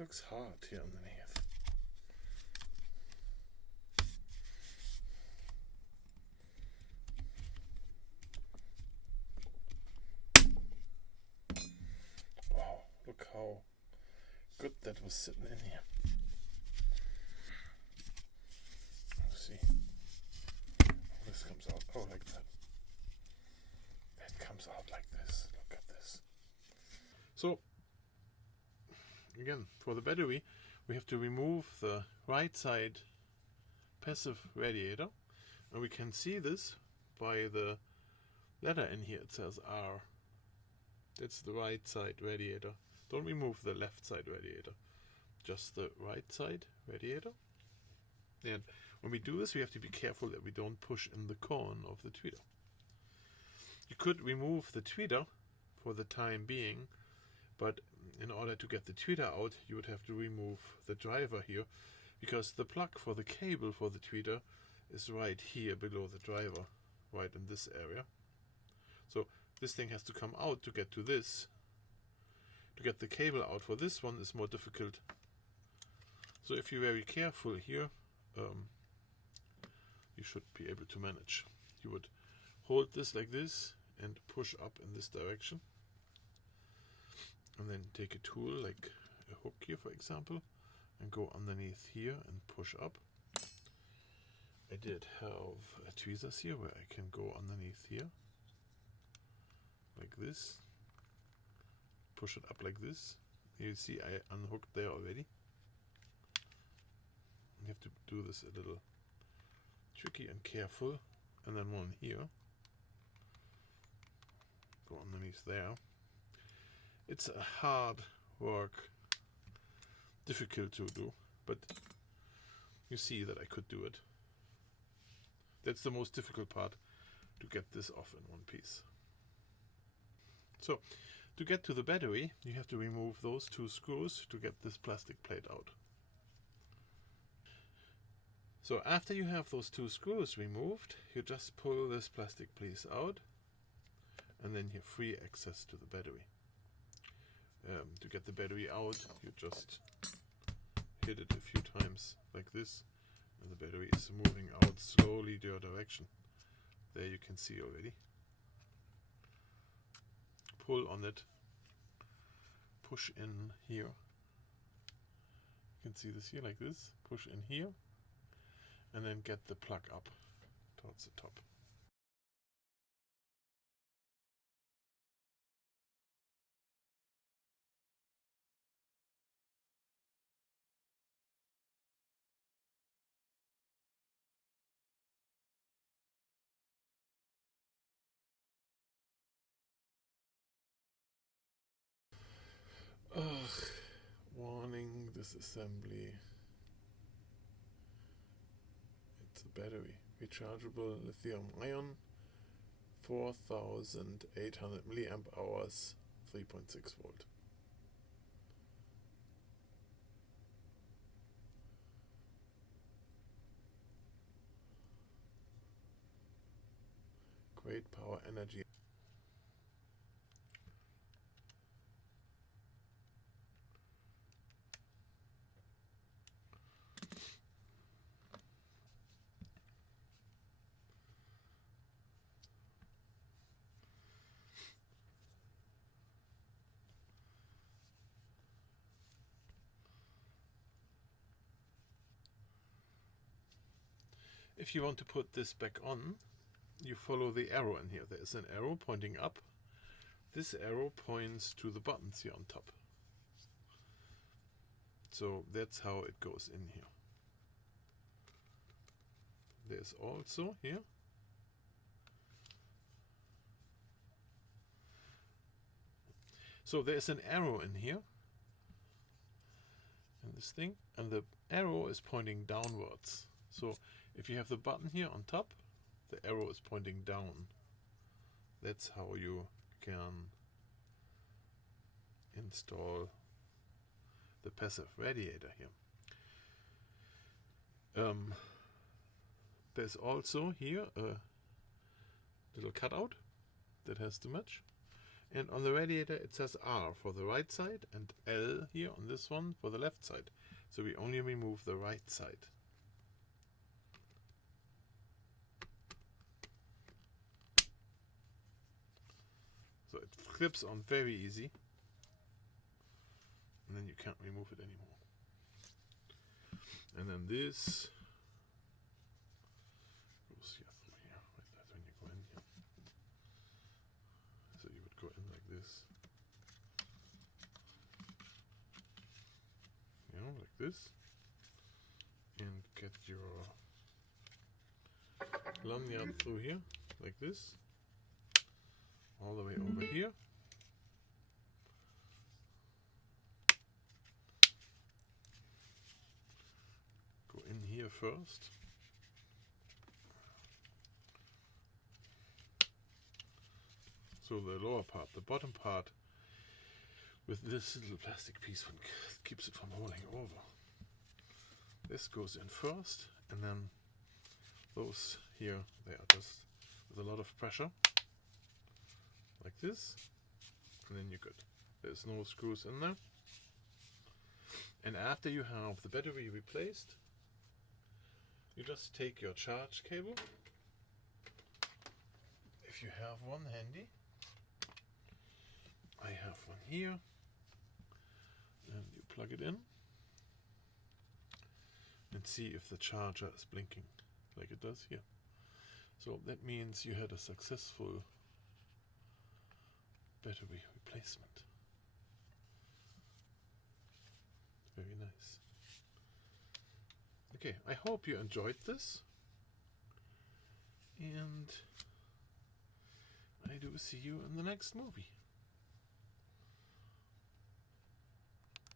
looks hard here underneath. Wow, look how good that was sitting in here. Let's see. Oh, this comes out. Oh, like that. That comes out like this. Look at this. So, again, for the battery, we have to remove the right side passive radiator. And we can see this by the letter in here. It says R. That's the right side radiator. Don't remove the left side radiator. Just the right side radiator. And when we do this, we have to be careful that we don't push in the cone of the tweeter. You could remove the tweeter for the time being, but in order to get the tweeter out, you would have to remove the driver here, because the plug for the cable for the tweeter is right here below the driver, right in this area. So this thing has to come out to get to this. To get the cable out for this one is more difficult. So if you're very careful here, you should be able to manage. You would hold this like this and push up in this direction. And then take a tool like a hook here, for example, and go underneath here and push up. I did have tweezers here where I can go underneath here like this, push it up like this. You see I unhooked there already. You have to do this a little tricky and careful. And then one here, go underneath there. It's a hard work, difficult to do, but you see that I could do it. That's the most difficult part, to get this off in one piece. So, to get to the battery, you have to remove those two screws to get this plastic plate out. So after you have those two screws removed, you just pull this plastic piece out, and then you have free access to the battery. To get the battery out, you just hit it a few times like this, and the battery is moving out slowly to your direction. There you can see already. Pull on it, push in here. You can see this here like this. Push in here, and then get the plug up towards the top. Warning, this assembly. It's a battery. Rechargeable lithium ion, 4800 milliamp hours, 3.6 volt. Great power energy. If you want to put this back on, you follow the arrow in here. There is an arrow pointing up. This arrow points to the buttons here on top. So that's how it goes in here. There's also here so there's an arrow in here, in this thing, and the arrow is pointing downwards. So if you have the button here on top, the arrow is pointing down. That's how you can install the passive radiator here. There's also here a little cutout that has to match, And on the radiator it says R for the right side and L here on this one for the left side. So we only remove the right side. So it flips on very easy. And then you can't remove it anymore. And then this goes here through here, like that when you go in here. So you would go in like this. You know, like this. And get your lanyard through here, like this. All the way over here. Go in here first. So the lower part, the bottom part, with this little plastic piece one keeps it from rolling over. This goes in first, and then those here, they are just with a lot of pressure, like this, and then you're good. There's no screws in there. And after you have the battery replaced, you just take your charge cable, if you have one handy. I have one here, and you plug it in and see if the charger is blinking like it does here. So that means you had a successful battery replacement. Very nice. Okay, I hope you enjoyed this, and I do see you in the next movie.